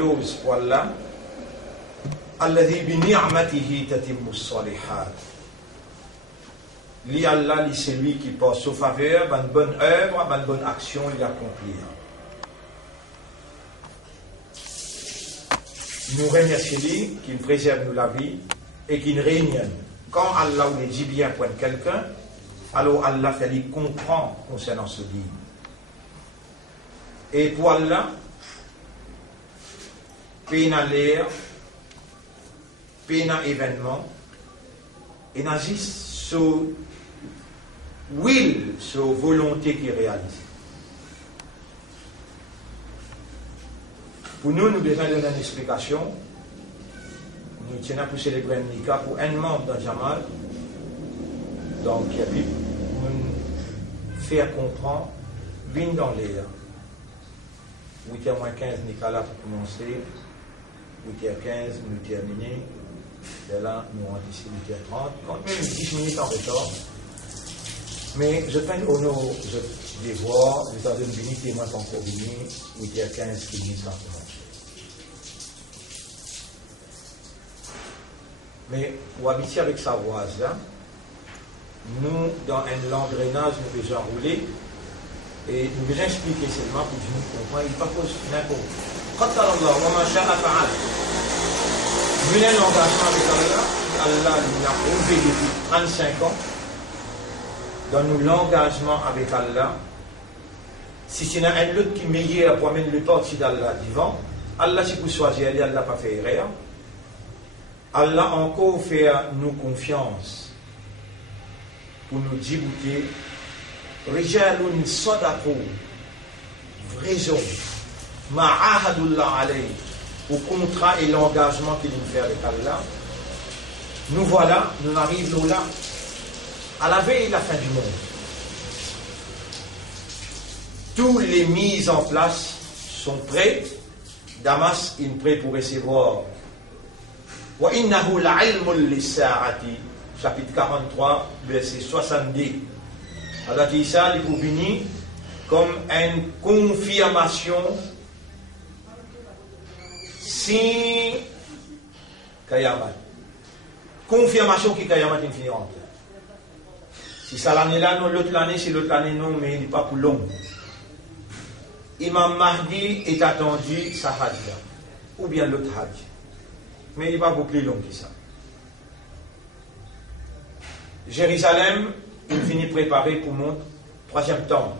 glose pour Allah. Alladhi bi ni'matihi tatimmu s-salihat. Li Allah, li c'est lui qui passe aux faveurs, une bonne œuvre, une bonne action, il accomplit. Nous remercions lui qui nous préserve nous la vie et qui nous réunionne. Quand Allah nous dit bien pour quelqu'un, alors Allah fait lui comprendre concernant ce livre. Et pour Allah, peine à l'air, peine à événement, et n'agit sur will, sur volonté qui réalise. Pour nous, nous avons besoin d'une explication. Nous tenons pour célébrer un Nika pour un membre dans Jamal, donc qui a pu nous faire comprendre, bien dans l'air. 8h-15 Nika là pour commencer, 8h15 nous terminer, et là nous on ici 8h30, quand même 10 minutes en retard. Mais je peine au nom de voir, nous avons une minute et moi pas encore venu, 8h15 qui minutes en commencer. Mais pour habiter avec sa voix là, nous, dans un l'engrenage, nous devons rouler et nous devons expliquer seulement pour que nous comprenions. Il ne pas cause n'importe. Quand Allah, wa ma sha'a fa'al. Nous avons un engagement avec Allah. Allah nous a prouvé depuis 35 ans. Dans nous l'engagement avec Allah. Si c'est un autre qui est meilleur pour amener le parti d'Allah devant, Allah, si vous choisissez, Allah n'a pas fait erreur. Allah encore fait nous confiance pour nous dire que Rijalun Sadaqu, raison, Ma'ahadullah alayhi, au contrat et l'engagement qu'il nous fait avec Allah. Nous voilà, nous arrivons là, à la veille de la fin du monde. Toutes les mises en place sont prêtes. Damas est prêt pour recevoir. Wa innahu la'ilmun lis-sa'ati, chapitre 43, verset 70. Allah Isa il vous venir comme une confirmation si Kayamat. Confirmation qui Kayamat est fini en terre. Si ça l'année là, non, l'autre année, si l'autre année non, mais il n'est pas pour long. Imam Mahdi est attendu sa hajj là, ou bien l'autre hajj. Mais il n'est pas beaucoup plus long que ça. Jérusalem, il finit préparé pour mon troisième temple.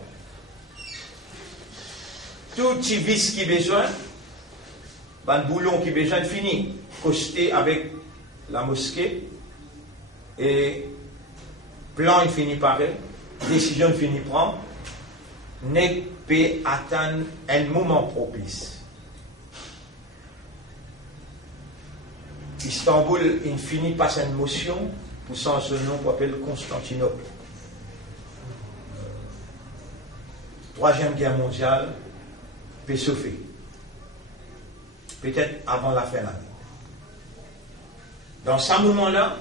Tout petit vice qui besoin, ben boulon qui besoin fini, costé avec la mosquée, et plan il finit par décision il finit prendre, n'est pas atteindre un moment propice. Istanbul, il finit par une motion pour son nom qu'on appelle Constantinople. Troisième guerre mondiale peut se faire. Peut-être avant la fin de l'année. Dans ce moment-là,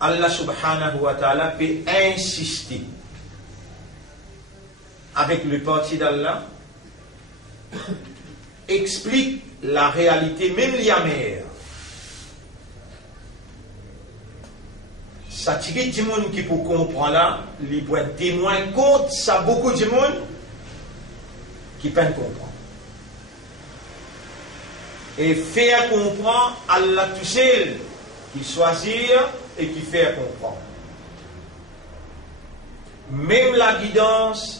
Allah subhanahu wa ta'ala peut insister avec le parti d'Allah, explique la réalité, même l'yamère. Ça tire du monde qui peut comprendre là, les points témoins contre ça, beaucoup de monde qui peine comprendre. Et faire comprendre Allah tout seul, qui choisit et qui fait comprendre. Même la guidance,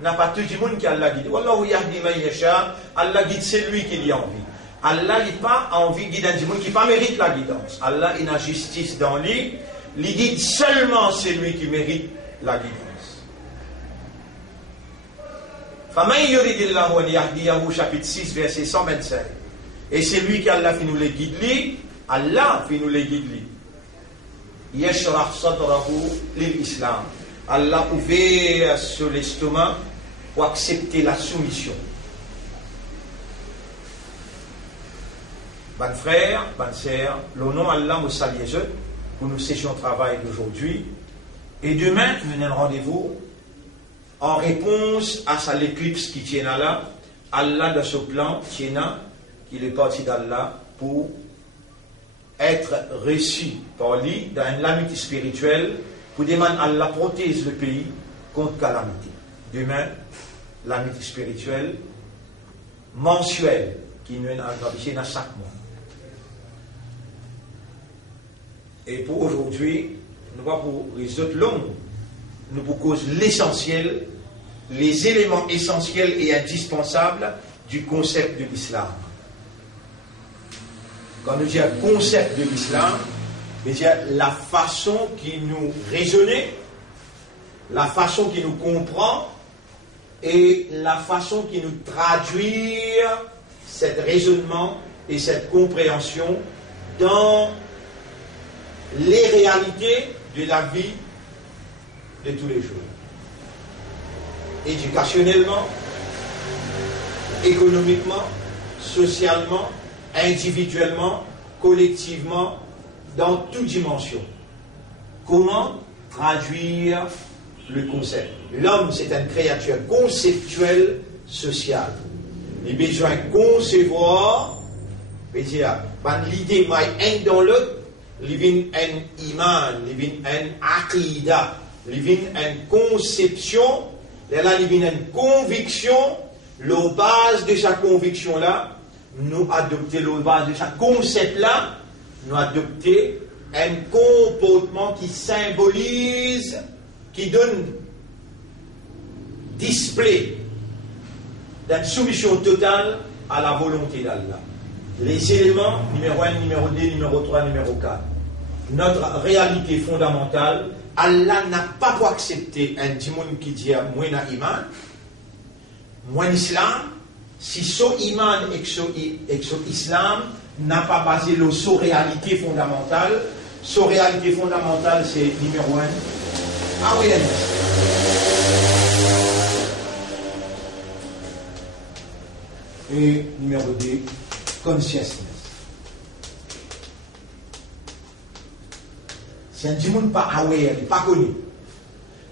n'a pas tout le monde qui a Allah guide. Wallahu yahdi man yasha, Allah guide celui qui a envie. Allah n'a pas envie de guider du monde qui pas mérite la guidance. Allah il a justice dans lui, il guide seulement celui qui mérite la guidance. Faman yuridillahu an yahdiyahu, chapitre 6 verset 125. Et c'est lui qui Allah fait nous les guide lui, Allah fait nous les guide lui. Yashrah sadrahu lil islam. Allah ouvert sur l'estomac pour accepter la soumission. Ban frère, ban sœur, le nom Allah me salue pour nous sessions de travail d'aujourd'hui. Et demain, nous avons un rendez-vous en réponse à l'éclipse qui tient là, Allah dans ce plan, tiena, qu'il est parti d'Allah pour être reçu par lui dans l'amitié spirituelle pour demander à Allah protège le pays contre calamité. Demain, l'amitié spirituelle mensuelle qui nous est engagée dans chaque mois. Et pour aujourd'hui, nous pas pour les autres longues, nous pour cause l'essentiel, les éléments essentiels et indispensables du concept de l'islam. Quand nous disons concept de l'islam, c'est-à-dire la façon qui nous raisonne, la façon qui nous comprend et la façon qui nous traduit cet raisonnement et cette compréhension dans les réalités de la vie de tous les jours. Éducationnellement, économiquement, socialement, individuellement, collectivement, dans toute dimension. Comment traduire le concept? L'homme, c'est une créature conceptuelle sociale. Il a besoin de concevoir, c'est-à-dire, l'idée est dans l'autre, il y a un iman, il y a un aqida, il y a une conception, il y a une conviction, la base de sa conviction-là, nous adopter la base de ce concept-là, nous adopter un comportement qui symbolise, qui donne display d'une soumission totale à la volonté d'Allah. Les éléments, numéro 1, numéro 2, numéro 3, numéro 4. Notre réalité fondamentale, Allah n'a pas pour accepter un dimoun qui dit « moi na iman », « moi islam », si son iman et son islam n'a pas basé le sur réalité fondamentale. Son réalité fondamentale, c'est numéro 1, awareness. Et numéro 2, consciousness. C'est un dimoun pas aware, pas connu,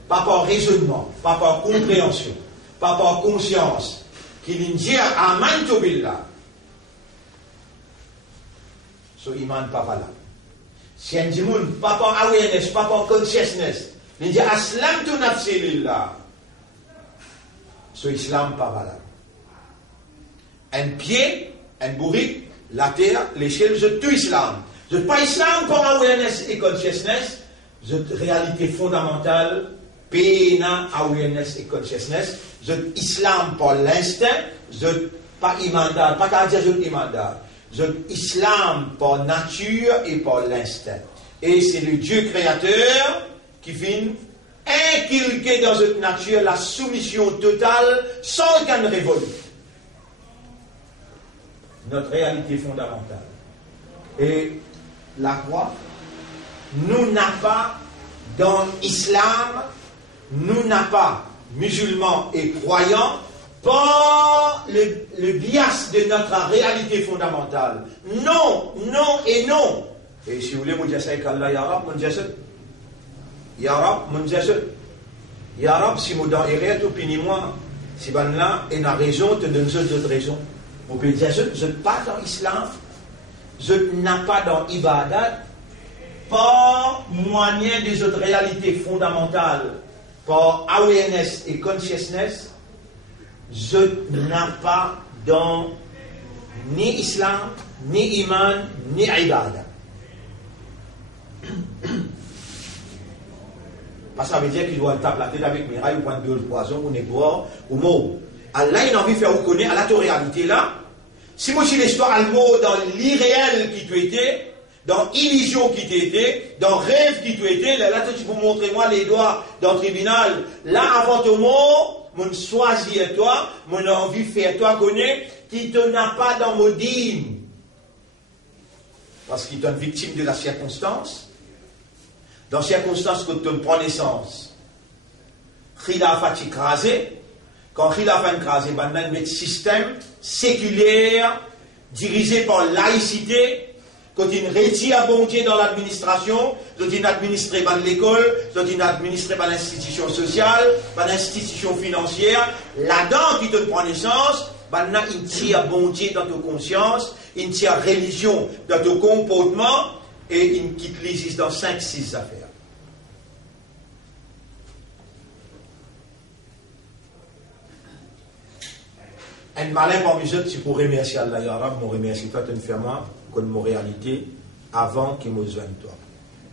pas par raisonnement, pas par compréhension, pas par conscience, qu'il dit amantu billah. So iman pas là. Si un dimoun pas par awareness, pas par consciousness, il dit aslamtu nafsi lillah. So islam pas là. Un pied, un bourrique, la terre, l'échelle, c'est tout islam. C'est pas islam par awareness et consciousness, c'est réalité fondamentale, pena awareness et consciousness, c'est islam par l'instinct, c'est pas imandal, pas qu'à dire c'est imandal, c'est islam par nature et par l'instinct. Et c'est le Dieu créateur qui vient inculquer dans cette nature la soumission totale sans qu'elle révolte. Notre réalité fondamentale. Et la croix, nous n'a pas dans l'islam, nous n'a pas musulmans et croyants par le bias de notre réalité fondamentale. Non, non et non. Et si vous voulez, vous dites ça avec Allah, Ya Rab, vous dites ça. Ya Rab, vous dites ça. Ya Rab, si vous dans erreur, tout puni-moi. Si vous là, et la raison, te donne d'autres raisons. Vous pouvez dire, je ne suis pas dans l'islam, je n'ai pas dans l'ibadat, par moyen des autres réalités fondamentales, par awareness et consciousness, je n'ai pas dans ni islam, ni iman, ni ibadat. Parce que ça veut dire qu'il doit taper la tête avec miraille ou prendre de poison ou négocier ou mot. Allah, il a envie de faire reconnaître à la réalité là. Si moi, j'ai l'histoire à le mot dans l'irréel qui tu étais, dans l'illusion qui tu étais, dans le rêve qui tu étais, là, tu peux montrer moi les doigts dans le tribunal. Là, avant ton mot, mon choisi à toi, mon envie de faire toi connaître, qui te n'a pas dans mon dîme. Parce qu'il est une victime de la circonstance. Dans la circonstance que tu prends naissance, il a fait écraser. Quand il a fait écraser, il y a un système séculaire dirigé par laïcité. Quand il retire bon Dieu dans l'administration, quand il administré par l'école, quand il administré par l'institution sociale, par l'institution financière, là-dedans qui te prend naissance, Maintenant, il tire bon Dieu dans ta conscience, il tire religion dans ton comportement, et il quitte l'ISIS dans 5-6 affaires. Un malin parmi eux, c'est pour remercier Allah, ya Rab, mon remercie toi, tu fais moi, comme mon réalité, avant qu'il me joigne toi.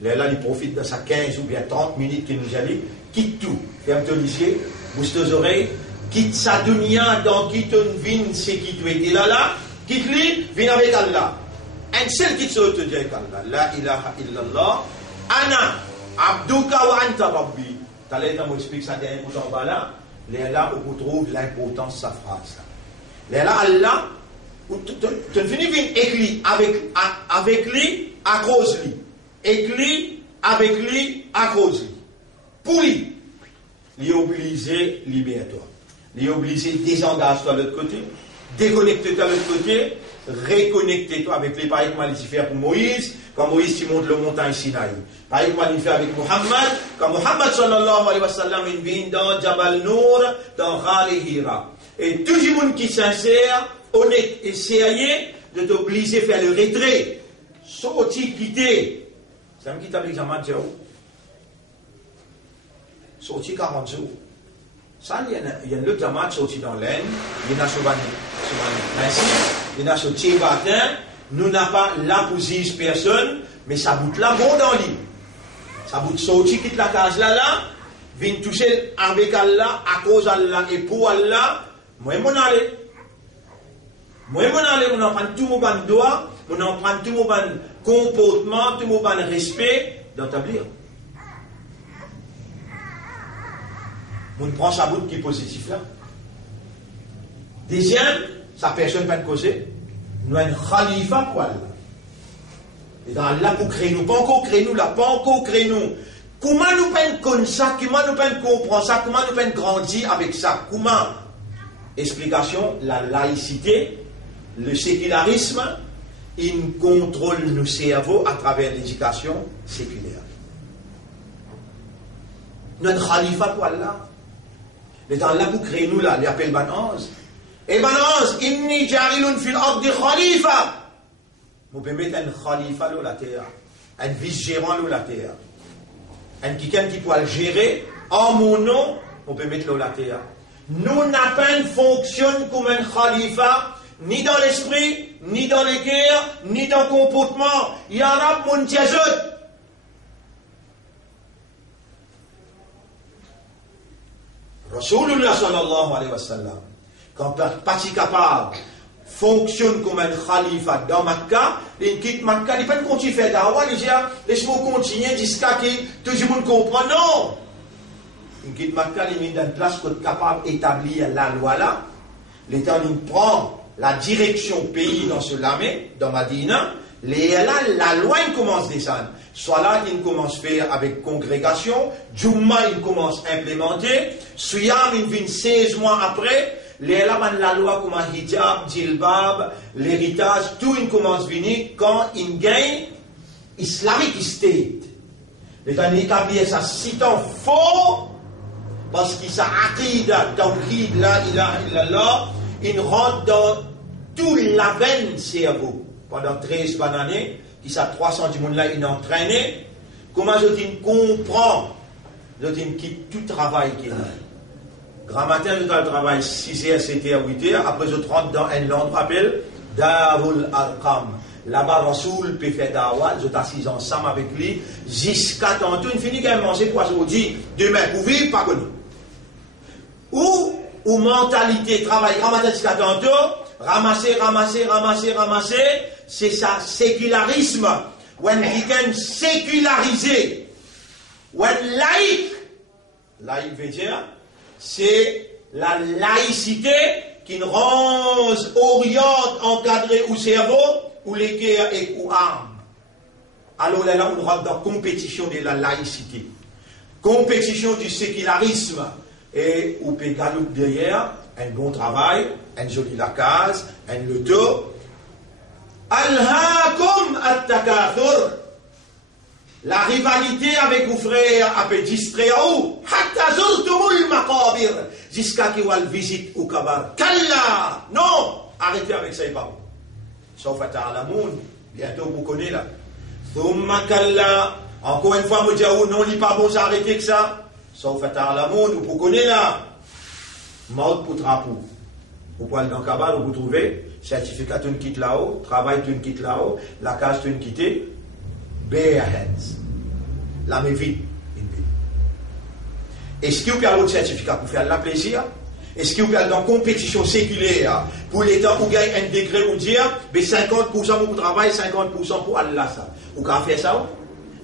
Là, il profite de sa 15 ou bien 30 minutes qu'il nous a dit, quitte tout, ferme ton lycée, bouge tes oreilles, quitte sa dunya dans qui tu viens, c'est qui tu étais là, quitte-lui, viens avec Allah. Un seul qui te dit avec Allah, la ilaha illallah, ana, abduka wa anta rabbi. T'as l'air de m'expliquer ça derrière en bas là, là où on trouve l'importance de sa phrase. Là, Allah, tu finis écrit avec lui, à cause de lui. Écrit avec lui, à cause de lui. Pour lui, il est obligé, libère-toi. Il est obligé, désengage-toi de l'autre côté, déconnecte-toi de l'autre côté, reconnecte-toi avec les pareils qu'il fait pour Moïse, quand Moïse tu monte le montagne Sinaï. Pareil qu'il fait avec Muhammad, quand Muhammad sallallahu alayhi wa sallam il vient dans Jabal Nour, dans Ghali Hira. Et tout le monde qui est sincère, honnête et sérieux, de t'obliger à faire le retrait, sortir, quitter. C'est un qui t'a dit Jamal Djaou. Sortir 40 jours. Ça, il y a le Jamal sorti dans l'aine, il y en a sur il y en a sur Tchébatin, nous n'avons pas la position personne, mais ça bout là bon dans l'île. Ça bout sorti, quitte la case là, vient toucher avec Allah, à cause d'Allah et pour Allah. Moi, on allait, on en prend tout mon droit, on en prend tout mon comportement, tout mon respect d'établir. On prend sa bout qui est positif là. Deuxième, sa personne va causer. Nous avons un khalifa pour Allah. Et dans Allah pour créer nous, pas encore créer nous, là, pas encore créer nous. Comment nous pouvons connaître ça, comment nous pouvons comprendre ça, comment nous pouvons grandir avec ça, comment? Explication, la laïcité, le sécularisme, il contrôle nos cerveaux à travers l'éducation séculaire. Notre khalifa pour Allah, mais dans Allah pour créer nous là, il appelle Banaz. Et Banaz, inni jarilun fil ardi khalifa. Vous pouvez mettre un khalifa sur la terre, un vice-gérant sur la terre, un quelqu'un qui peut gérer en mon nom, on peut mettre sur la terre. Nous n'avons pas une fonction comme un khalifa, ni dans l'esprit, ni dans les guerres, ni dans le comportement. Il y a un mon tiazot. Rasulullah sallallahu alayhi wa sallam, quand parti capable, fonctionne comme un khalifa dans Makkah, il quitte Makkah, il ne peut pas continuer à faire dawa, il dit, laisse-moi continuer jusqu'à ce que tout le monde comprenne. Non! Il quitte Makkah, il met dans une place pour être capable d'établir la loi là. L'État nous prend la direction pays dans ce lamé, dans Madina. Là, la loi il commence à descendre. Soit là, il commence à faire avec congrégation. Jumma, il commence à implémenter. Suyam, il vient 16 mois après. Là, la loi comme hijab, djilbab, l'héritage, tout il commence à venir quand il gagne Islamic State. L'État établit ça 6 ans faux. Parce qu'il s'est aqida, tawhid, la ilaha illallah, il rentre dans tout la veine cerveau. Pendant 13 bonnes années, il s'est 300 du monde là, il est entraîné. Comment je dis, comprend, je dis, quitte tout travail qu'il a. Grand matin, je travaille 6h, 7h, 8h, après je rentre dans un endroit appelé Darul Arqam. Là-bas, Rasoul peut faire dawa, je t'assise ensemble avec lui, jusqu'à tantôt, il finit qu'à manger quoi, je vous dis, demain, pour vivre, pas connu. Ou mentalité, travail, ramasser jusqu'à tantôt, ramasser, c'est ça, sécularisme. Ou un week-end sécularisé. Ou un laïque veut dire, c'est la laïcité qui nous rend, oriente, encadré au cerveau, ou les guerres et ou armes. Alors là, on rentre dans la compétition de la laïcité. Compétition du sécularisme. Et ou peut galoper derrière un bon travail, un joli lacase, un loto. Alhaakum at-takathur. La rivalité avec vos frères a pu distraire ou hatta zurtumul maqabir jusqu'à qu'il y ait une visite au kabar. Kalla! Non! Arrêtez avec ça, il pas bon. Sauf à ta'alamoun, bientôt vous connaissez là. Thumma kalla. Encore une fois, vous dites, oh non, il n'est pas bon, arrêtez que ça. Sauf à ta'alamoun, vous connaissez là. Mort pour drapeau. Vous pouvez aller dans le kabar, vous trouvez certificat de quitte là-haut, travail de quitte là-haut, la case de quitte. Bare hands. La main vide. Est-ce que vous avez un certificat pour faire la plaisir? Est-ce que vous avez dans compétition séculaire pour l'État pour gagner un degré ou dire, mais 50% pour travail, 50% pour Allah ça? Vous avez fait ça?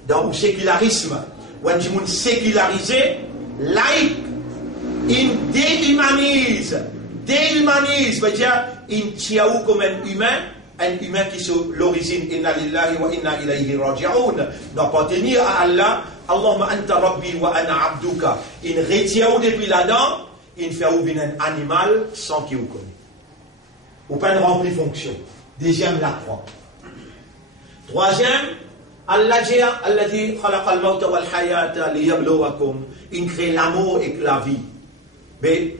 Dans le sécularisme, quand on sécularisé, laïque, il déhumanise, veut dire, il tient comme un humain qui est l'origine, inna lillahi wa inna ilayhi raji'un, d'appartenir à Allah, Allahumma anta rabbi wa ana abduka. Il retient depuis là-dedans, il fait un animal sans qu'il vous connaisse. Ou pas une remplie fonction. Deuxième, la croix. Troisième, Allah dit, khalaqa al-mawta wal hayata liyabluwakum. Il crée l'amour et la vie. Mais,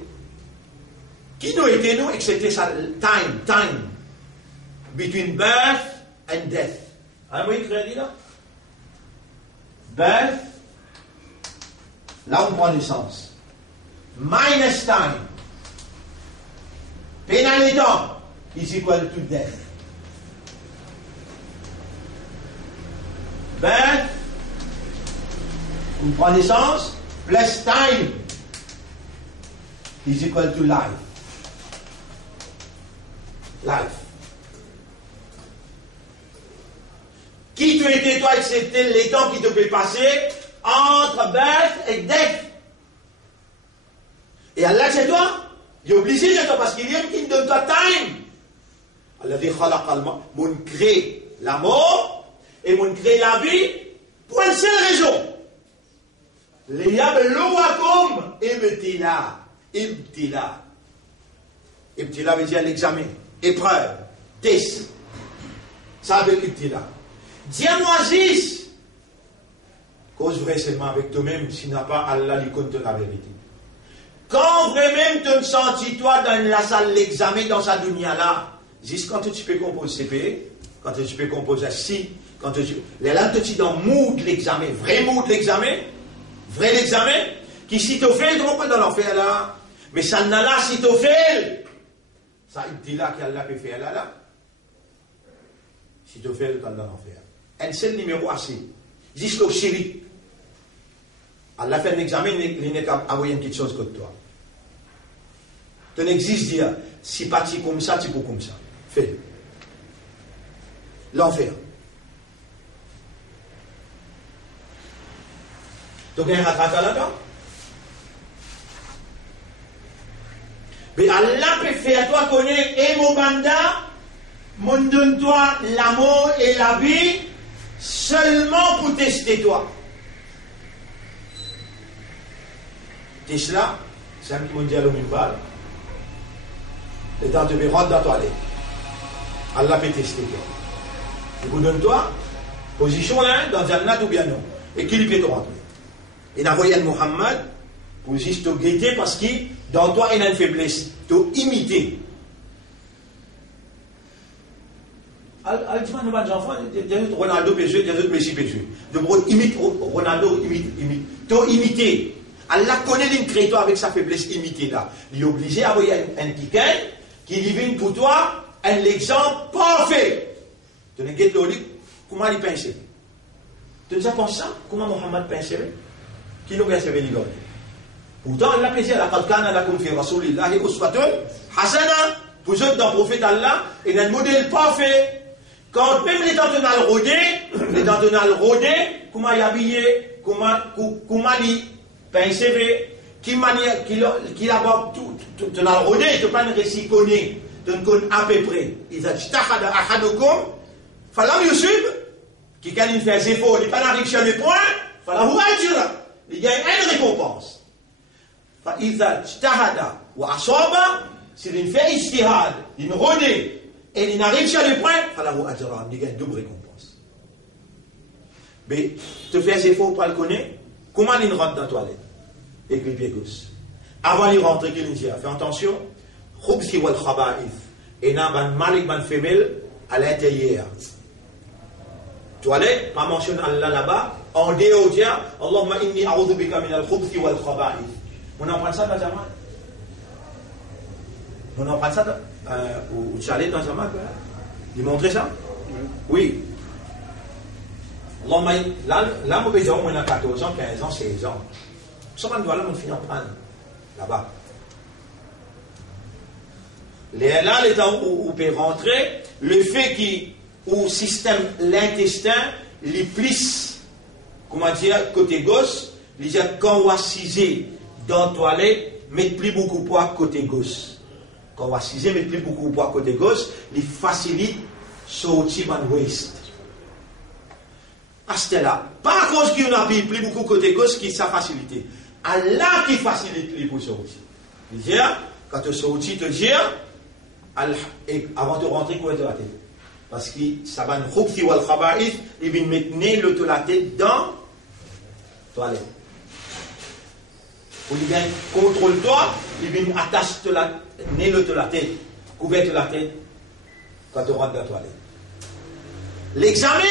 qui nous était nous, excepté ça, time. Between birth and death. Hein, oui, crédit là? Birth, là on prend naissance. Minus time. Pénalité is equal to death. Birth, on prend naissance, plus time is equal to life. Life. Qui tu étais toi, excepté les temps qui te fait passer entre birth et death. Et Allah, c'est toi. Il est obligé de toi parce qu'il y a qui donne toi time. Allah dit, mon crée la mort et mon crée la vie pour une seule raison. Liyabluwakum ibtila. Ibtila. Ibtila veut dire l'examen, épreuve, test. Ça veut dire ibtila. Dis-moi 10. Cause vrai seulement avec toi-même, s'il n'a pas Allah lui compte la vérité. Quand vraiment tu sens toi dans la salle l'examen dans sa dunya là, juste quand tu peux composer CP, quand tu peux composer si, quand tu les là tu dans mood l'examen, vrai mood l'examen, vrai l'examen, qui si tu fais le pas dans l'enfer là, mais ça n'a là si tu fais, ça il dit là qu'Allah peut faire là. Si tu fais le temps dans l'enfer. Un seul numéro assez. Juste le chéri. Allah fait un examen, il n'est qu'à envoyer une petite chose contre toi. Tu n'existes dire, si pas tu comme ça, tu peux comme ça. Fais. L'enfer. Tu as un rattrapage là-dedans? Mais Allah peut faire toi connaître et mon banda, mon donne-toi l'amour et la vie seulement pour tester toi. Tesla, c'est un qui m'a dit à l'homme et dans te rentre dans la toilette. Allah peut tester toi. Il vous donne toi, position là, dans Jannat ou bien non. Et qui peut te rentrer. Il a envoyé Muhammad pour juste te guetter parce que dans toi il y a une faiblesse. Te imiter. Ultimement, nos enfants, Ronaldo péché, des autres Messi péché. De imite Ronaldo, imite. Te imiter. Allah connaît l'incréto avec sa faiblesse imitée là. Il est obligé à envoyer un ticket qui divine pour toi un exemple parfait. Tu ne sais pas comment il pense. Tu ne sais pas ça? Comment Mohammed pense? Qui nous pense avec l'ignoré? Pourtant, Allah plaisir à la Qadkana, la Kumfi Rasulillahi Uswatun Hasana. Pour eux, dans le prophète Allah, il y a un modèle parfait. Quand même les dents de rôder, comment il habillé, comment il pense, qui manière, qui a tout dans le rôder, tu pas un récit connu, tu ne connais à peu près. Ils ont dit, ahadukum, falam yusub, qui quand il fait ses efforts, il n'est pas arrivé sur le point, falam huajira, il gagne une récompense. Ils ont dit, wa asaba, s'il fait ijtihad, il rôder, et il n'arrive sur le point, falam huajira, il gagne double récompense. Mais te fais effort pour le connaître. Comment il rentre dans la toilette? Avec le pied gauche. Avant de rentrer, il dit, fais attention. Khubsi wal khaba'ith. Et n'a ban malik ban femelle à l'intérieur. Toilette, pas mentionné Allah là-bas. En dehors, dire, Allahumma inni a'udhu bika min al-khubsi wal khaba'ith. On apprend ça dans la Jamaat. On apprend ça au chalet dans la Jamaat. Il montrait ça? Oui. Là, mon bézon, on a 14 ans, 15 ans, 16 ans. Ça, on doit là, on finit en prendre. Là-bas. Là, l'état où on peut rentrer, le fait qu'au système, l'intestin, les plisse, comment dire, côté gauche, les gens, quand on va ciser dans la toilette, mettent plus beaucoup de poids côté gauche. Quand on va ciser, mettent plus beaucoup de poids côté gauche, les facilite sortir dans l'ouest. À ce là, pas à cause qu'il y a plus beaucoup côté gauche qui ça facilite. Allah qui facilite les pour sortir. C'est-à-dire, quand tu sortis, tu dis, avant de rentrer, couvre la tête. Parce que ça va nous khubsi wal khaba'ith, il vient mettre la tête dans la toilette. Pour lui bien contrôle-toi, il vient attacher la tête, couvre la tête quand tu rentres dans la toilette. L'examen!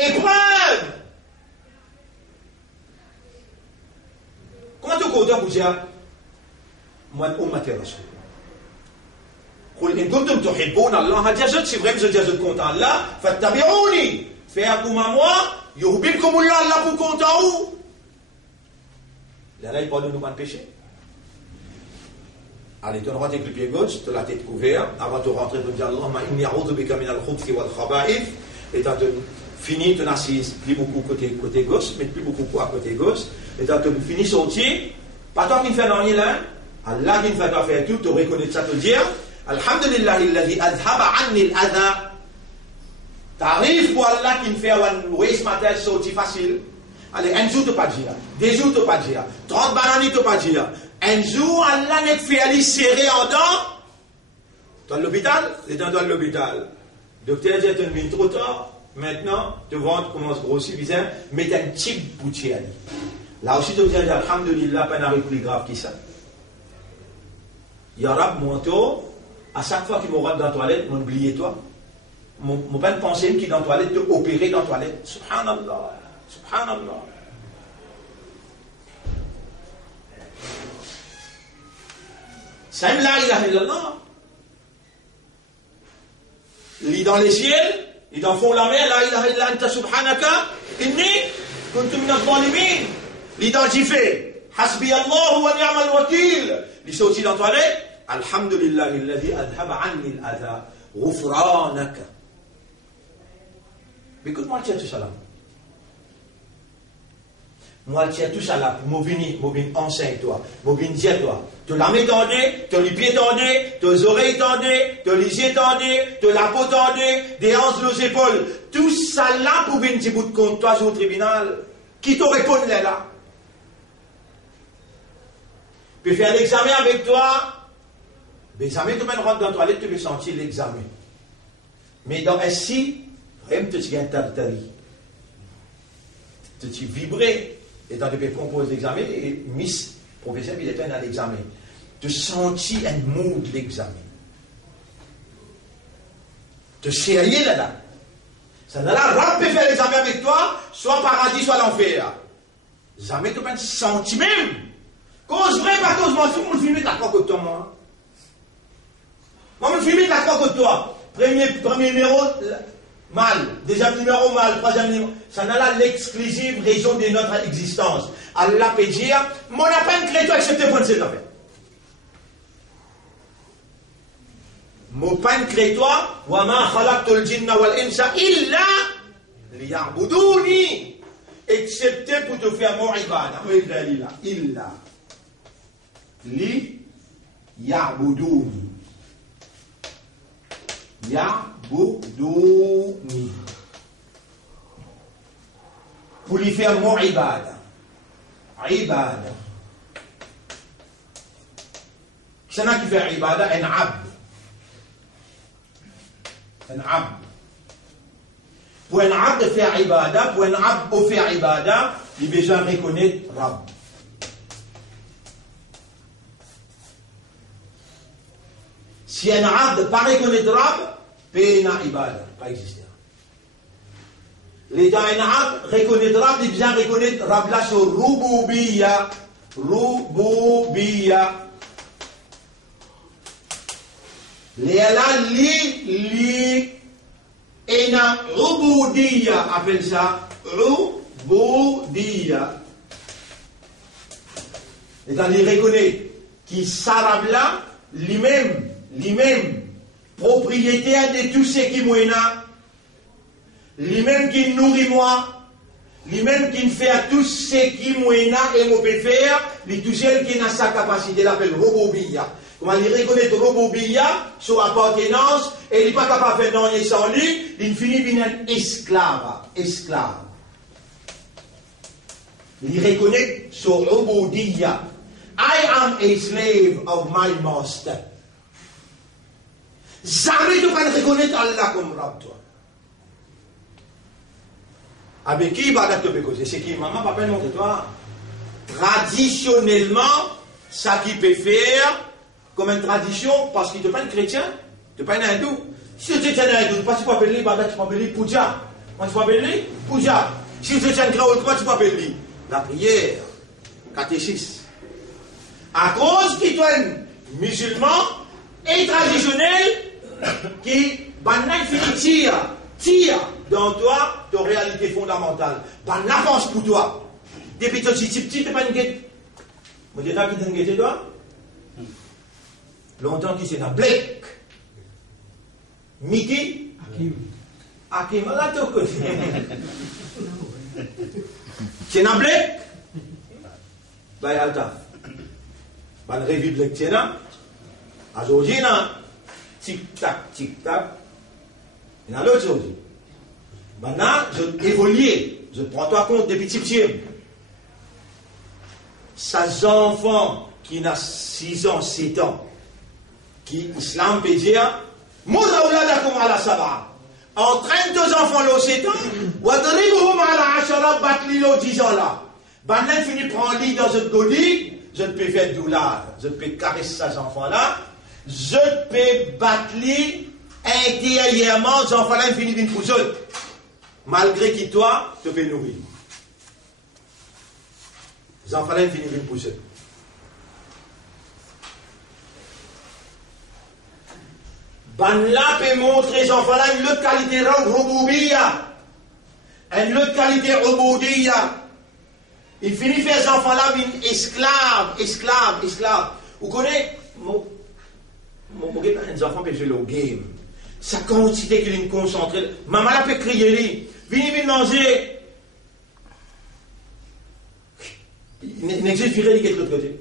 Épreuve! Comment tu comptes pour dire? Moi, on m'a terrassé. قل إن كنتم تحبون الله جازت si vraiment je dis content Allah فاتبعوني فيكم à moi يحببكم الله Allah pour content où? Là, il parle de nous pas de péché. Allez, tu rentres avec le pied gauche, tu as la tête couverte, avant de rentrer, tu dis Allahumma inni a'udhu bika min al-khubthi wal khaba'ith, et tu as fini, tu n'assises plus beaucoup côté gauche, mais plus beaucoup poids côté gauche, et tu as fini sortir, pas toi qui ne fais rien là, Allah qui ne fait pas faire tout, tu reconnais ça, te dire, Alhamdulillah, alladhi adhaba anni al-adha, t'arrives pour Allah qui ne fait un waste matin sortir facile, allez, un jour tu pas dire, deux jours tu pas dire, 30 bananes tu pas dire, un jour Allah n'est fait aller serrer en dents, dans l'hôpital, et dans l'hôpital, docteur dit, tu es venu trop tard, maintenant, ton ventre commence à grossir, bizarre, mais tu as un petit boutier à lui. Là aussi, tu dis, Alhamdulillah, pas un plus grave que ça. Yarab, mon tour, à chaque fois qu'il me rentre dans la toilette, m'oubliez toi. Mon pas de pensée qui est dans la toilette, te opérer dans la toilette. Subhanallah. Subhanallah. Ça me la ilaha illallah. Lit dans les ciels, ils en font la mer, la ilaha illa anta subhanaka, inni kuntu min al-zalimin. Lit dans le jiffé, hasbi Allah wa ni'mal wakil. Ils sont aussi dans la toilette, alhamdulillah, alladhi adhaba anni al-adha, ghufranaka. Mais écoute-moi, tiens tout ça là. Moi, tiens tout ça là, moi vini enseigne toi, moi vini dire toi. Tu la mets tendue, tu les pieds tendus, tu les oreilles tendues, tu les yeux tendus, tu la peau tendue, des hanches, les épaules. Tout ça là pour venir petit bout de compte, toi, au tribunal. Qui te répond là? Puis faire l'examen avec toi. L'examen, tu peux rentrer dans la toilette, tu peux sentir l'examen. Mais dans ainsi, vraiment, tu as un tartari. Tu as vibré. Et dans le compose l'examen, et Miss, professeur, il était dans l'examen. Tu sentis un mood de l'examen. Tu sérieux là-là. Ça n'a pas pu faire l'examen avec toi, soit paradis, soit l'enfer. Jamais tu peux sentir même. Cause vrai, pas cause moi, si on me filme la croix que toi, moi. Moi, me filme la croix que toi. Premier numéro, mal. Deuxième numéro, mal. Troisième numéro. Ça n'a là l'exclusive raison de notre existence. Allah peut dire, mon appel crée toi accepter pour cette affaire. Mon pain crée toi, wa ma khalaqtul jinna wal insa illa liya'buduni. Excepté pour te faire mon ibada. Illa. Li ya'buduni. Ya'buduni. Pour lui faire mon ibada. Ibada. C'est là qui fait ibada, un abd. un abd. Pour un abd de faire ibada, pour un abd de faire ibada, il a besoin de reconnaître Rab. Si un abd ne pas reconnaître Rab, pena ibada, pas exister. Les gens un abd reconnaître Rab, il a besoin de reconnaître Rab là sur Rububiya. Rububiya. Li ena Rubudiya, appelle ça Rubudiya. Et quand il reconnaît qu'il s'arabe là, lui-même, propriétaire de tout ce qui est là, lui-même qui nourrit moi, lui-même qui fait tout ce qui est là et me peut faire, lui tout seul qui a sa capacité, l'appelle Rububiya. Comment il reconnaît Rububiya, son appartenance, et il n'est pas capable de faire non et sans lui, il finit par être esclave. Il reconnaît son Rububiya. I am a slave of my master. Jamais tu ne peux reconnaître Allah comme Rab, toi. Avec qui ibadat tu peux causer? C'est qui? Maman, papa, non, c'est toi. Traditionnellement, ça qui peut faire, comme une tradition, parce qu'il ne pas un chrétien, tu n'es pas un hindou. Si tu es un hindou, tu peux appeler ibadat, tu peux appeler puja. Comment tu peux appeler? Puja. Si tu es un créole, comment tu peux appeler? La prière, catéchisme. À cause qu'il est un musulman et traditionnel qui tire dans toi ta réalité fondamentale. Ban avance pour toi. Depuis que tu es petit, tu n'es pas une guette. Vous dites là qui t'es une guette, toi? Longtemps qui c'est dans Blake. Mickey? Hakim. Là, tu connais. C'est dans Blake? Ben, Alta. Ben, revue Blake, c'est là. Aujourd'hui, tic-tac. Il y a l'autre chose. Maintenant, je évolue. Je prends toi compte depuis petit. Ces enfants qui ont 6 ans, 7 ans, qui l'islam peut dire, entraîne tes enfants là 7 ans, ou adribuhum ala 10 batli là 10 ans là. Maintenant, fini prendre lit dans cette goli, je te peux faire douleur, je te peux caresser ces enfants là, je te peux battre intérieurement, ces enfants là, fini d'une poussole. Malgré qui toi, tu peux nourrir. Les enfants là, fini d'une poussole. Ben là, peut montrer les enfants là une autre qualité Rububiya. Une autre qualité Rububiya. Il finit faire ces enfants là une esclave. Vous connaissez, les enfants peuvent jouer le game. Sa quantité qu'il est concentré. Maman là peut crier lui. Venez manger. Il n'existe plus rien de l'autre côté.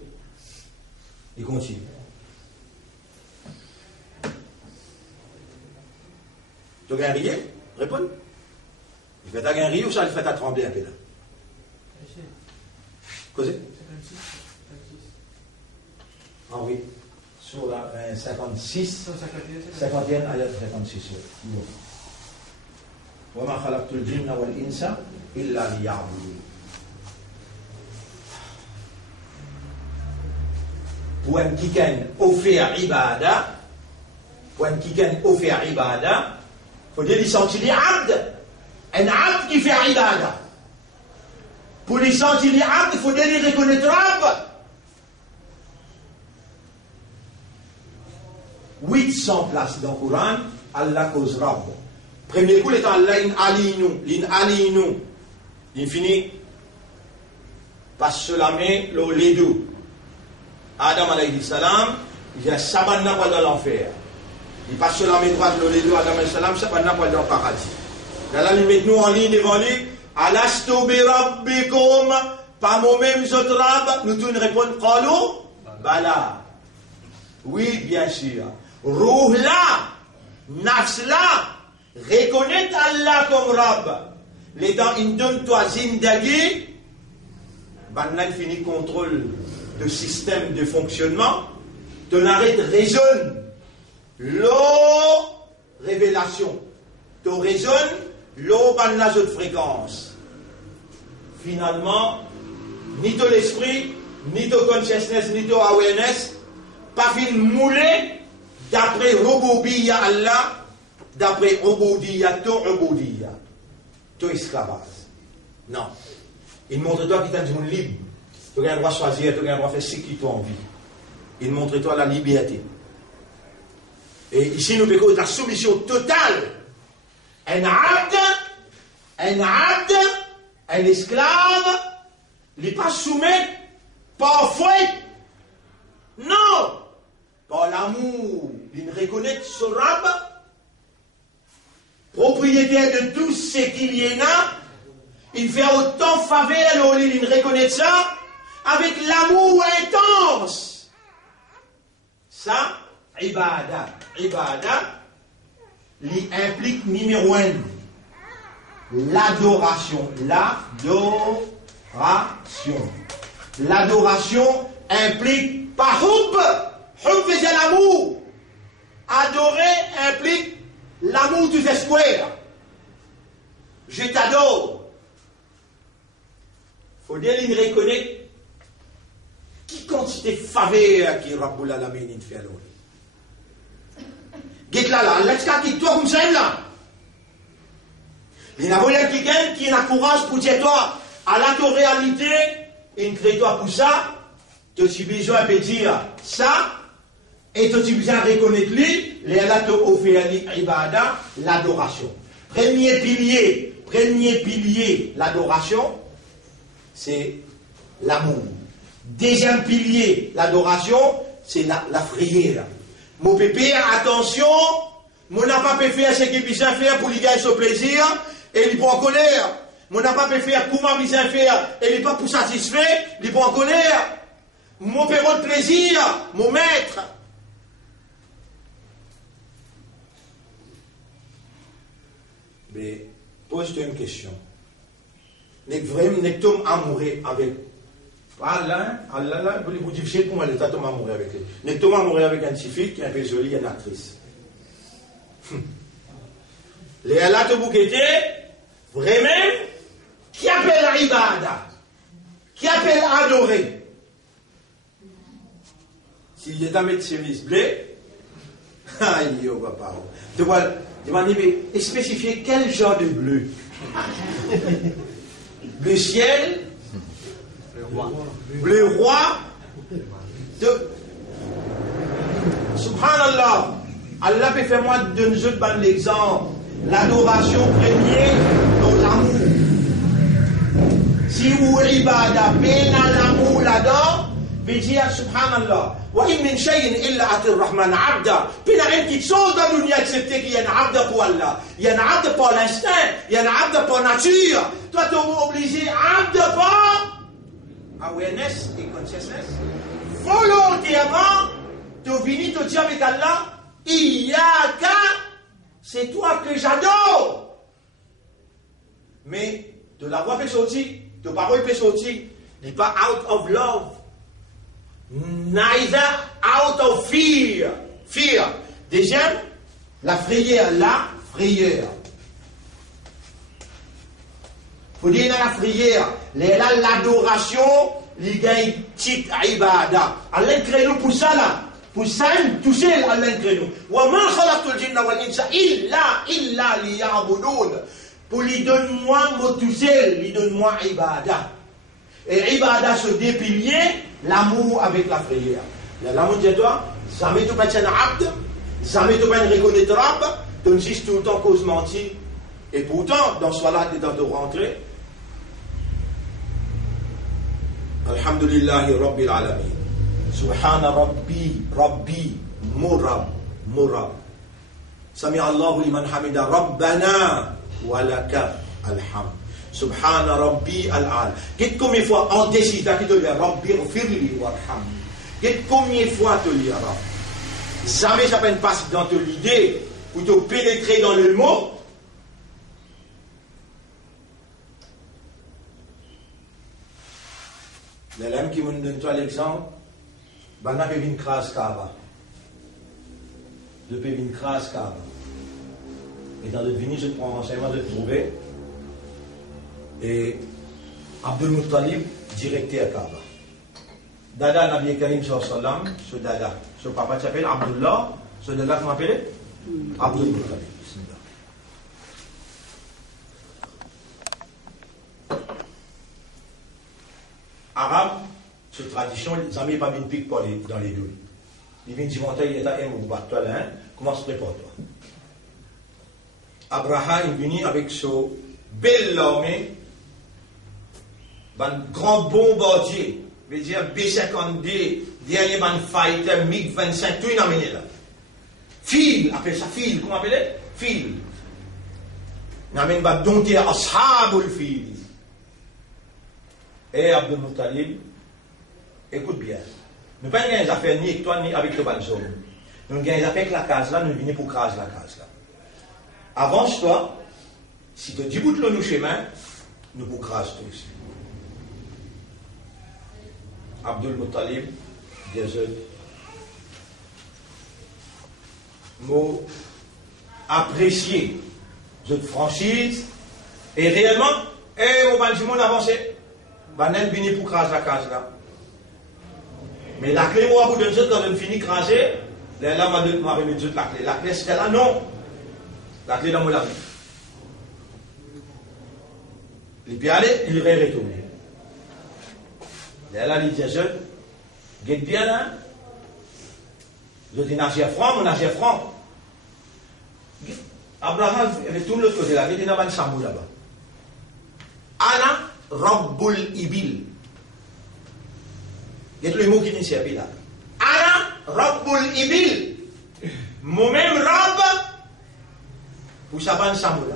Il continue. Tu as gagné? Réponds. Il fait ta gagner ou ça il fait ta trembler un peu là? Causez? Ah oui. Sur la 56. 51 ayat 56. وما خلقت الجن والإنس إلا ليعبدون. Pour un qui a offert ibada, faut dire qu'il sentit les abd. Un abd qui fait ibada. Pour les sentir les abd, il faut dire qu'il reconnaît Rab. 800 places dans le Coran, Allah cause Rab. Premier coup, l'étant Allah in alinu. Il finit par se la main, les deux. Adam alayhi salam, il y a Sabanna pour dans l'enfer. Il passe sur la main droite, les deux, Adam alayhi salam, Sabanna pour dans le paradis. Là, il met nous en ligne devant lui. Alastu bi rabbikum, pas moi-même, je te rab. Nous tous nous répondons, Qalu, Bala. Oui, bien sûr. Ruh là, nafs là, reconnaît Allah comme Rab. Les dents, ils donnent toi zindagi. Maintenant, il finit contrôle de système de fonctionnement. Ton arrêt résonne. L'eau, révélation. Tu raisonnes, l'aube la autre fréquence. Finalement, ni ton l'esprit, ni ton consciousness, ni ton awareness, pas fin moulé d'après Roboudiya Allah, d'après Roboudiya, ton Roboudiya, ton esclavage. Non. Il montre-toi qu'il est un monde libre. Tu as le droit de choisir, tu as le droit de faire ce que tu as envie. Il montre-toi la liberté. Et ici, nous avons la soumission totale. Un abd, un esclave, il n'est pas soumis par fouet. Non. Par l'amour, il reconnaît son rab, propriétaire de tout ce qu'il y en a. Il fait autant faveur, il reconnaît ça, avec l'amour intense. Ça, ibada. Ibada, il implique numéro 1, l'adoration. L'adoration implique pas hub c'est l'amour. Adorer implique l'amour du espoir. Je t'adore. Faut dire qu'il reconnaît qui quantité de faveur qui Rabbul Alamin fait à l'autre. Get là, laisse qui toi comme ça là. Il n'a pas quelqu'un qui a le courage pour dire toi, à la tua réalité, il crée toi pour ça, tu as besoin de dire ça, et tu as besoin de reconnaître lui, les Allah te offert l'ibada, l'adoration. Premier pilier, l'adoration, c'est l'amour. Deuxième pilier, l'adoration, c'est la prière. Mon pépé, attention, mon n'a pas pu faire ce qu'il besoin faire pour lui gagner son plaisir, et il prend en colère. Mon n'a pas pu faire comment il besoin faire, et il n'est pas pour satisfait, il prend en colère. Mon père de plaisir, mon maître. Mais, pose-toi une question. N'est-ce vraiment, n'est-ce pas amoureux avec Allah, vous difficile pour moi, l'état de m'amourir avec lui. N'est-ce pas amoureux avec un petit fille qui est un peu jolie, une actrice. Les Allah te bouqueté, vraiment, qui appelle à ibada, qui appelle à adorer. S'il est un mettre service blé, aïe, yo, papa. Tu vois, je m'en dis, mais spécifier quel genre de bleu? Bleu ciel, bleu roi, subhanallah, Allah peut faire moi de nous autres l'exemple. L'adoration première dans l'amour. Si vous ibada, pena l'amour là-dedans, vous dire subhanallah. Wa in min shay'in illa ati ar-Rahman abda. Pena une petite chose dans l'unité accepter qu'il y a un abda pour Allah. Il y a un abda pour l'instinct, il y a un abda pour nature. Toi, tu es obligé abda pour awareness et consciousness. Volontairement, tu viens te dire avec Allah, Iyaka, c'est toi que j'adore. Mais de la voix peut sortir, de parole peut sortir, n'est pas out of love, neither out of fear. Fear. Deuxième, la frayeur, faut dire dans la prière, l'adoration, il gagne titre à ibada. Allah crée nous pour ça là. Pour ça, tout seul, Allah crée nous. Wa ma khalaqtul jinna wal insa illa liya'budun. Pour lui donne-moi, moi tout seul, lui donne-moi ibada. Et ibada se deux piliers, l'amour avec la prière. L'amour de toi, jamais tu vas être un abd, jamais tu vas être reconnaîtrable, tu insistes tout le temps cause mentir. Et pourtant, dans ce là tu es de rentrer. Alhamdulillahi Rabbil Alamin. Subhana Rabbi, Murab. Sami Allahu liman hamida Rabbana walaka alhamd. Subhana Rabbi al-Al. Qu'est-ce combien de fois en décide qui te dit Rabbi firli warham. Qu'est-ce combien de fois te dit Rab. Jamais ça peine passe dans l'idée pour te pénétrer dans le mot. L'élève qui me donne toi l'exemple, ben on a une crase Kaaba. Depuis une crase Kaaba. Et dans le vini, je prends renseignement de trouver. Et Abdul Muttalib, directé à Kaaba. Dada Nabi Karim sallam, ce dada, ce papa s'appelle Abdullah, ce dada comment appelle Abdul Muttalib. Arabe, cette tradition, les amis pas une pique dans les deux. Ils viennent dire, il est à un ou pas, toi là, comment se prépare-toi? Abraham est venu avec son belle armée, un grand bombardier, veut dire B-52, derrière un fighter MiG-25, tout est amené là. Fil, appelle ça fil, comment appelle? Fil. Il amène un dompter Ashabul Fil. Et Abdul Muttalib, écoute bien, nous n'avons pas des affaires ni avec toi ni avec le balzone. Nous avons des affaires avec la case là, nous venons pour craser la case là. Avance-toi, si tu dis bout de nous chemin, nous pour craser tous. Abdul Muttalib, des autres, mot apprécié, cette franchise, et réellement, mon bâtiment avancé. Banen vini pour craser la case là. Mais la clé, moi, pour donner quand on finit craser, là, m'a remis toute la clé. La clé, c'était là, non. La clé dans mon lave. Il peut aller, il va retourner. Là, il dit, guette bien là. Je dis, nageur franc, mon nageur franc. Abraham, retourne l'autre côté là, il est dans un samou là-bas. Anna, Rabbul Ibil. Il y a le mot qui vient servir là. Ana Rabbul Ibil. Moi-même Rab. Pour ça, ban samo là.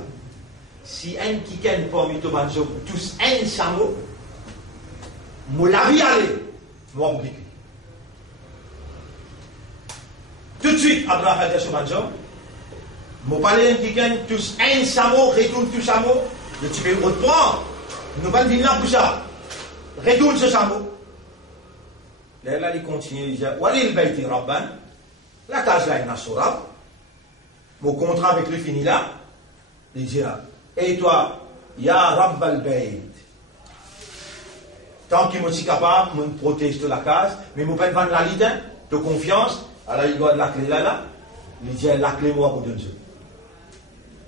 Si un qui ken parmi tous tous un samo, moi la vie aller, moi m'oublie. Tout de suite, Abraham a dit à son moi parler un qui ken tous un samo, retourne tout samo, le tu peux reprendre. Nous allons venir là pour ça. Retourne ce samo. Là, il continue, il dit, Walil Baiti Rabban, la case là, il y a sur Rab. Mon contrat avec lui fini là. Il dit, et toi, Ya Rabb al-Bayt. Tant qu'il me suis capable, je me protège de la case, mais je ne peux pas vendre la lite, de confiance. Alors, il doit la clé là. Il dit, la clé, moi, pour donner.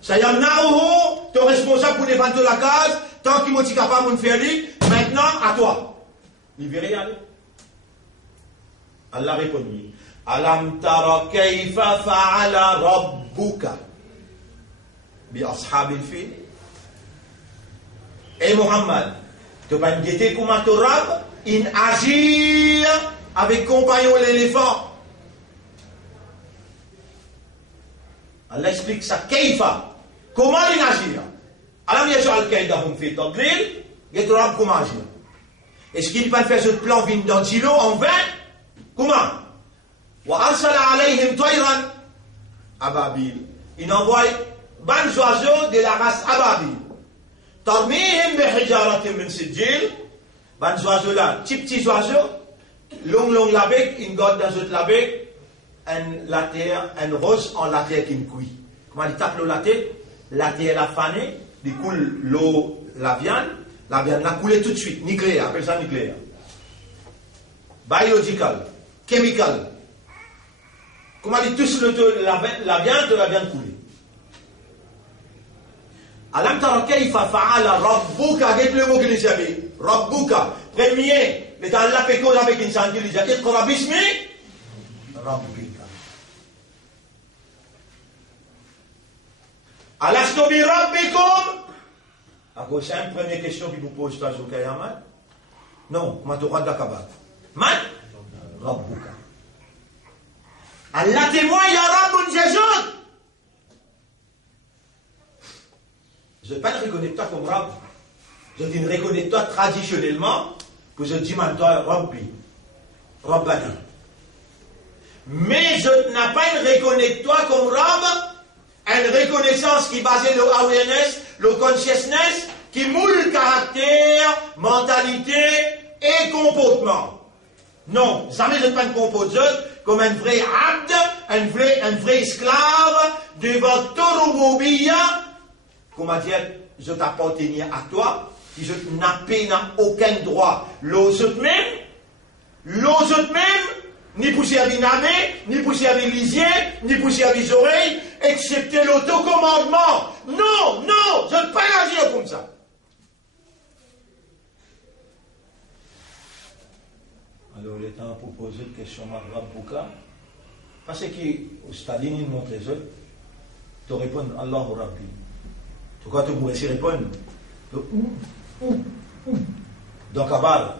Ça y est, now, tu es responsable pour les vendre de la case. Tant qu'il m'a dit capable de faire lui, maintenant à toi. Il veut rien aller. Allah répondit, Alam tara kayfa fa'ala rabbuka bi ashabil fil. Et Muhammad, tu vas me guetter comment tu rab, in agir avec compagnon l'éléphant. Allah explique ça, kayfa. Comment il agir? Alors, il y a Al-Qaïda qui fait tadlil, il y a comment agir. Est-ce qu'il va faire ce plan Vindantilo en vain? Comment? Wa arsala alayhim tayran ababil. Il envoie ban oiseaux de la race ababil. Tarmihim bi hijaratin min sijil. Ban oiseaux là, petits oiseaux, long la bec, une gotte dans cette la bec, la terre, un rose en la terre qui me cuit. Comment il tape la terre la fanée. Il coule l'eau, la viande l'a coulé tout de suite, nucléaire, appelle ça nucléaire. Biological, chemical. Comment dit tous la viande coulée. Alam tara kayfa fa'ala rabbuka, avec le mot qu'il dit, rabbuka, premier, mais dans la pécose avec une santé, il dit, iqra bismi, rabbika. Alastu bi rabbikum. C'est une première question qui vous pose toi, Zoukayaman. Non, comment tu rentres d'Akabat? Man? Rabbuka. Allah témoin, ya Rabbun Jésus. Je ne vais pas te reconnaître toi comme Rabb. Je te reconnais toi traditionnellement, que je dis maintenant Rabbi. Rabbana. Mais je n'ai pas une reconnaître toi comme Rabb. Une reconnaissance qui est basée sur l'awareness, le consciousness, qui moule caractère, mentalité et comportement. Non, jamais je ne pas une composante comme un vrai abd un vrai esclave de votre rububiyya, comment dire, je t'appartenais à toi, qui je n'a aucun droit. L'autre même, ni pour servir navé, ni pour servir lisier, ni pour servir oreilles, excepté l'autocommandement. Non, je ne peux pas agir comme ça. Alors, il est temps pour poser une question à Rabbuka. Parce que Staline, il montre les autres. Tu réponds Allahu Rabbi. Tu crois que tu pourrais s'y répondre? Donc, Abal.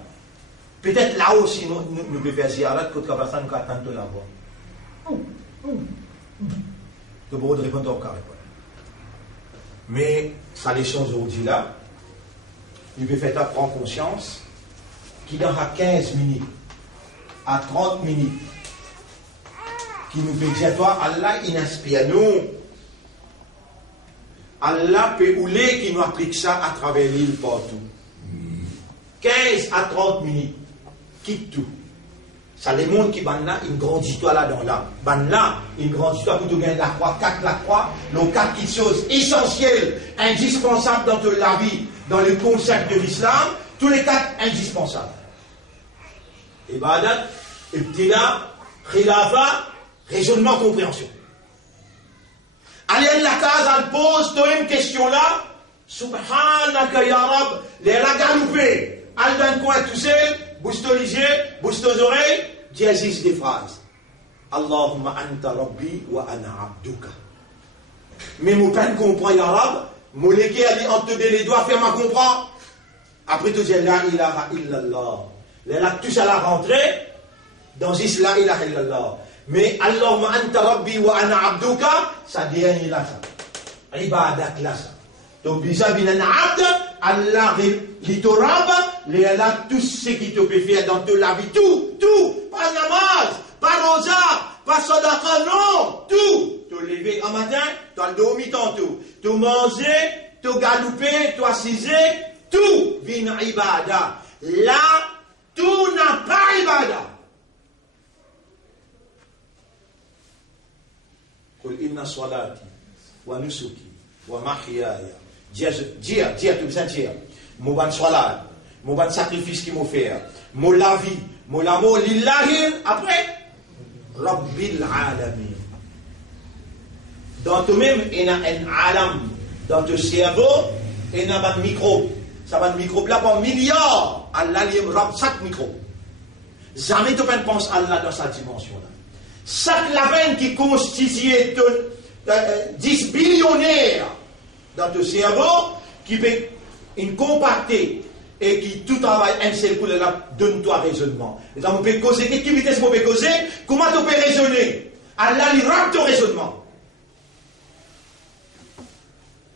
Peut-être là aussi, nous pouvons faire ziyarat, que nous attendons la voix. Tu pourrais répondre au cas. Mais, sa leçon aujourd'hui là, il peut faire prendre conscience qu'il y aura 15 minutes à 30 minutes qui nous fait dire, toi, Allah, il inspire nous. Allah peut ouler qui nous applique ça à travers l'île partout. 15 à 30 minutes. Quitte tout. Ça démontre qu'il y a une grande histoire là-dedans. Là, une grande histoire pour tout gagner la croix, 4 la croix, les 4 petites choses essentielles, indispensables dans toute la vie, dans le concept de l'islam, tous les 4 indispensables. Ibadat, ibtila, khilafa, raisonnement, compréhension. Allez à la case, elle pose une question là, Subhanaka ya Rab, les la galoupé, elle donne quoi tout seul, bouge ton lisier, bouge tes oreilles, dièse des phrases. Allahumma anta rabbi wa ana abduka. Mais mon père comprend ya Rab, mon légué a dit entre les doigts, fais-moi comprendre. Après tu dis la ilaha illallah. Là, tout ça la rentrée, dans ce la ilaha illallah. Mais Allahumma anta rabbi wa ana abduka, ça devient là ça. Ibadat là ça. Donc, bisa binan abd, Allah litorab, là tout ce qui te peut faire dans toute la vie, tout, pas namaz, pas rosa, pas sadaqa, non, tout. Tu lever un matin, tu as dormi tantôt, tu manger, tu galoper, tu assiser, tout vient ibada. Là, tout n'a pas ibada. Qul inna salati wa nusuki wa mahyaya. Dia, tu besoin de dire. Mon ban salat, mon ban sacrifice qui m'a fait, mon la vie, mon l'amour, lillahi, après, Rabbil alamin. Dans toi-même, il y a un alam. Dans ton cerveau, il y a un microbe. Ça va un microbe là pour milliards. Allah lui rab chaque microbe. Jamais tu ne penses à Allah dans sa dimension là. Chaque label qui constitue 10 billionnaires dans ton cerveau, qui peut une compacter et qui tout travaille un seul coup là, donne-toi raisonnement. Et donc, on peut causer, quelle vitesse on peut causer, comment tu peux raisonner? Allah lui rend ton raisonnement.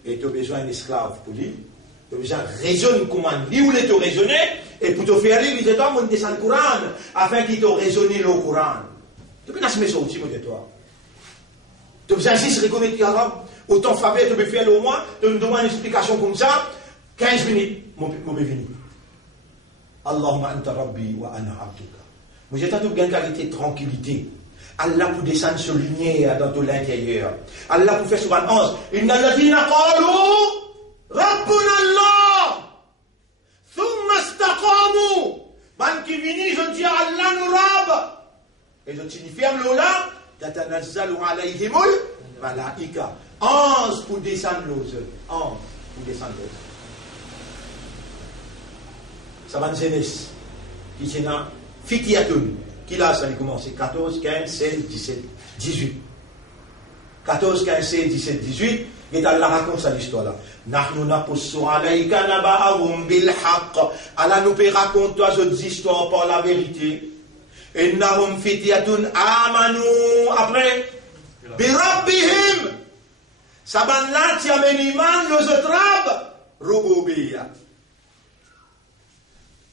Et tu as besoin d'un esclave pour lui. Tu as besoin de raisonner comment lui ou te raisonner, et pour te faire lire, il te donne le Coran, afin qu'il te raisonne le Coran. Tu peux n'assumer ça aussi, de toi. Tu as besoin de reconnaître l'arabe. Autant Fabien, tu peux faire au moins, tu me demandes une explication comme ça, 15 minutes, mon bévini. Allahumma anta rabbi wa ana abduka. Moi, j'ai tant de qualité de tranquillité. Allah pour descendre sur lumière dans tout l'intérieur. Allah pour faire sur un 11. Inna alladhina qalu rabbuna Allah. Thumma istaqamu. Man qui vini, je dis Allah nous rab. Et je signifie là, tatanazzalu alayhimul malaika. 11 pour descendre l'autre. 11 pour descendre l'autre. Ça va nous jeunesse. Qui c'est là? Fitiatoun. Qui là, ça a commencé 14, 15, 16, 17, 18. 14, 15, 16, 17, 18. Et Allah raconte ça l'histoire là. Nahnu naqussu alayka naba'ahum bil haqq. Allah nous peut raconter toi cette histoire par la vérité. Innahum fityatun amanu. Après, bi rabbihim. Saban là, tu as iman le zetrab rububiyya.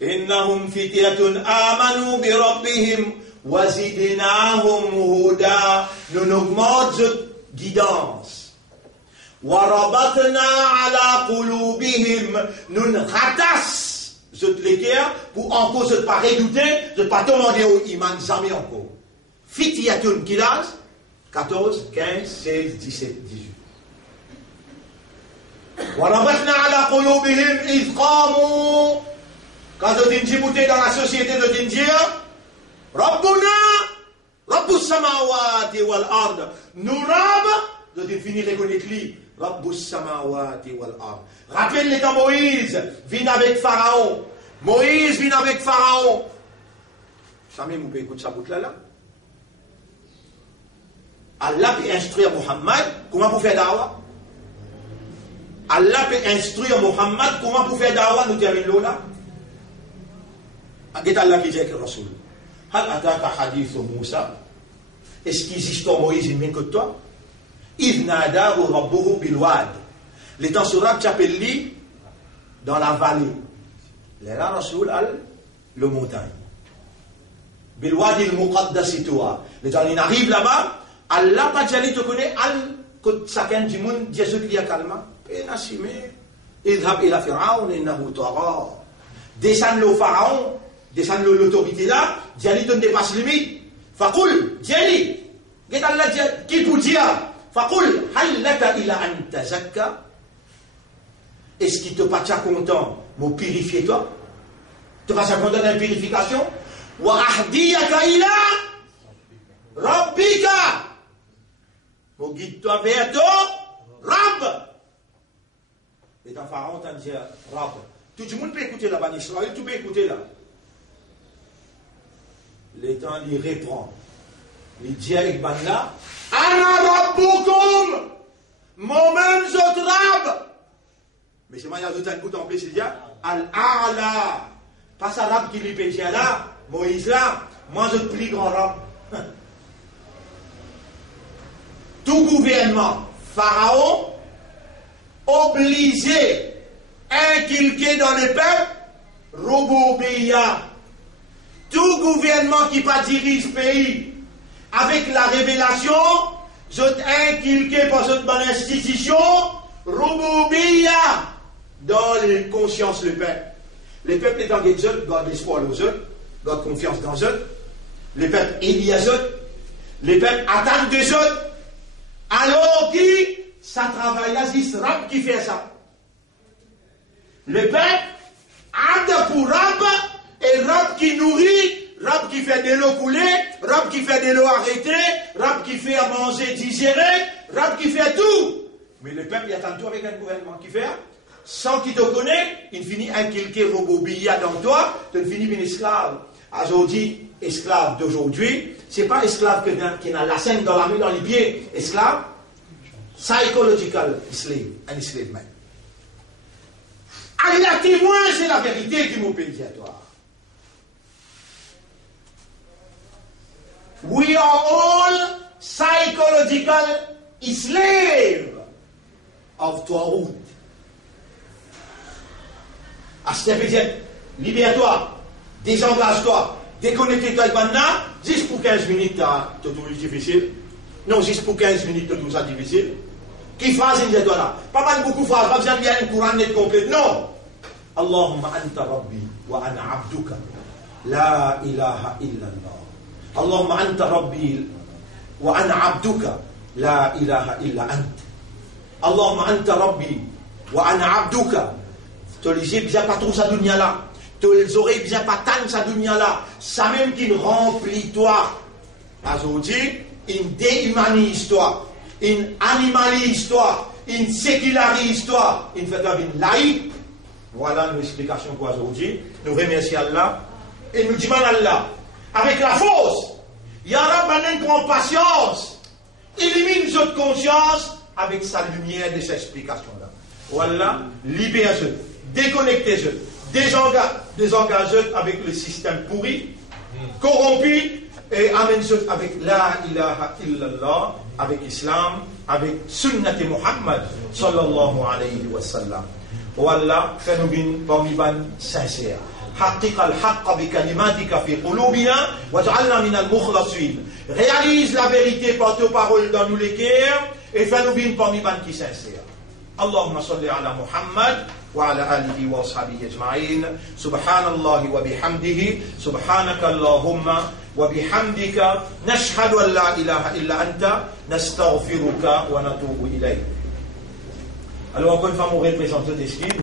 Innahum fityatun amanu bi rabbihim wa zidnahum huda. Nous augmentons cette guidance. Wa rabatna ala qulubihim. Nous rattassons cette l'équerre pour encore ne pas redouter, ne pas demander au iman jamais encore. Fityatun kilas 14, 15, 16, 17, 18. وَرَبَطْنَا عَلَى قُلُوبِهِمْ إِذْ قَامُوا. Quand je dis dans la société de dire Rabbuna, Rabbus samawati wal ard. Nous Rabb, de finir reconnaître lui, Rabbus samawati wal ard. Rappelle-les quand Moïse vient avec Pharaon. Moïse vient avec Pharaon. Jamais vous pouvez écouter ça bout là. Allah peut instruire Muhammad comment pour faire dawa. Allah peut instruire Muhammad comment pour faire dawa, nous terminons là. Qu'est-ce Allah qui dit avec le Rasoul? Hal ataka hadith Moussa. Est-ce qu'il existe Moïse il vient que toi? Idh nadahu rabbuhu bilwad. Les temps sur Rab t'appelle lui dans la vallée. Là Rasoul al le montagne. Bilwad il muqaddas toi. Les temps il arrive là-bas, Allah pas dit te connaît al que chacun du monde Jésus qui a calma. Et Nassimé, idhab ila Firaun innahu tagha. Descend le pharaon. Descendre l'autorité là, Diali donne des passes limites. Faqul, Diali, qu'est-ce Allah dit, qui peut dire, Faqul, hal laka ila an tazakka. Est-ce qu'il te passe content, me purifier toi? Te passe content de la purification? Wa ahdiyaka ila rabbika. Me guide-toi vers ton Rabb. Et dans Pharaon, t'en dit Rabb. Tout le monde peut écouter là-bas en Israël, tout peut écouter là. L'étang lui répond. Il dit avec Banla, Ana Rabbukum, moi-même je Rab. Mais c'est moi qui ai un bout en plus, il dit Al-A'la. Pas ça Rab qui lui péché là, Moïse là, moi je plus grand Rab. Tout gouvernement, Pharaon, obligé, inculqué dans le peuple, Robobéia. Tout gouvernement qui pas dirige ce pays avec la révélation, je inculqué par cette bonne institution, Robobia dans les consciences le peuple. Le peuple est engagé des autres, garde l'espoir aux autres, garde confiance dans eux. Le peuple élit à eux. Le peuple attend des autres. Alors qui, ça travaille là, c'est Rab qui fait ça. Le peuple a pour Rab. Et Rab qui nourrit, Rab qui fait de l'eau couler, Rab qui fait de l'eau arrêter, Rab qui fait à manger digérer, Rab qui fait tout. Mais le peuple, il attend tout avec un gouvernement qui fait. Sans qu'il te connaît, il finit inculquer Robobia dans toi, tu finis une esclave. Aujourd'hui, esclave d'aujourd'hui, c'est pas esclave qui a la scène dans la main, dans les pieds. Esclave, psychological slave, un slave man. Allah témoin, c'est la vérité du mot pédiatoire. We are all psychological slaves of Tawhid. Astafidien, libère-toi, désengage-toi, déconnecte-toi avec maintenant, juste pour 15 minutes, tu trouves difficile. Non, juste pour 15 minutes, tu trouves ça difficile. Qui phrase il dit toi là? Pas mal beaucoup de phrases, pas besoin de bien une Coran net complète. Non! Allahumma anta rabbi wa ana abduka. La ilaha illallah. Allahumma anta rabbi wa ana abduka. La ilaha illa ant. Allahumma anta rabbi wa ana abduka. Tu les bien pas trop sa dunya là. Tu les aurais bien pas tant sa dunya là. Ça même qui remplit toi. Aujourd'hui, il déhumanise toi. Il animalise toi. Il sécularise toi. Il fait ta vie laïque. Voilà nos explications pour aujourd'hui. Nous remercions Allah. Et nous disons Allah. Avec la force. Ya Rabbi, prend patience. Élimine notre conscience avec sa lumière de cette explication-là. Voilà. Libère-eux. Déconnectez-eux. Désengagez-eux avec le système pourri. Corrompu. Et amène-eux avec la ilaha illallah. Avec l'islam. Avec sunnati Muhammad. Sallallahu alayhi wa sallam. Voilà. Fais-nous bien parmi ban sincère. حقق الحق بكلماتك في قلوبنا واجعلنا من المخلصين. Réalise la vérité par tes paroles dans nous les cœurs et fais-nous bien parmi ban qui sincère. اللهم صل على محمد وعلى آله وأصحابه أجمعين. سبحان الله وبحمده سبحانك اللهم wa bihamdika nashhadu an la ilaha illa anta nastaghfiruka wa natubu ilayk. Alors encore une fois, mon représentant d'excuse.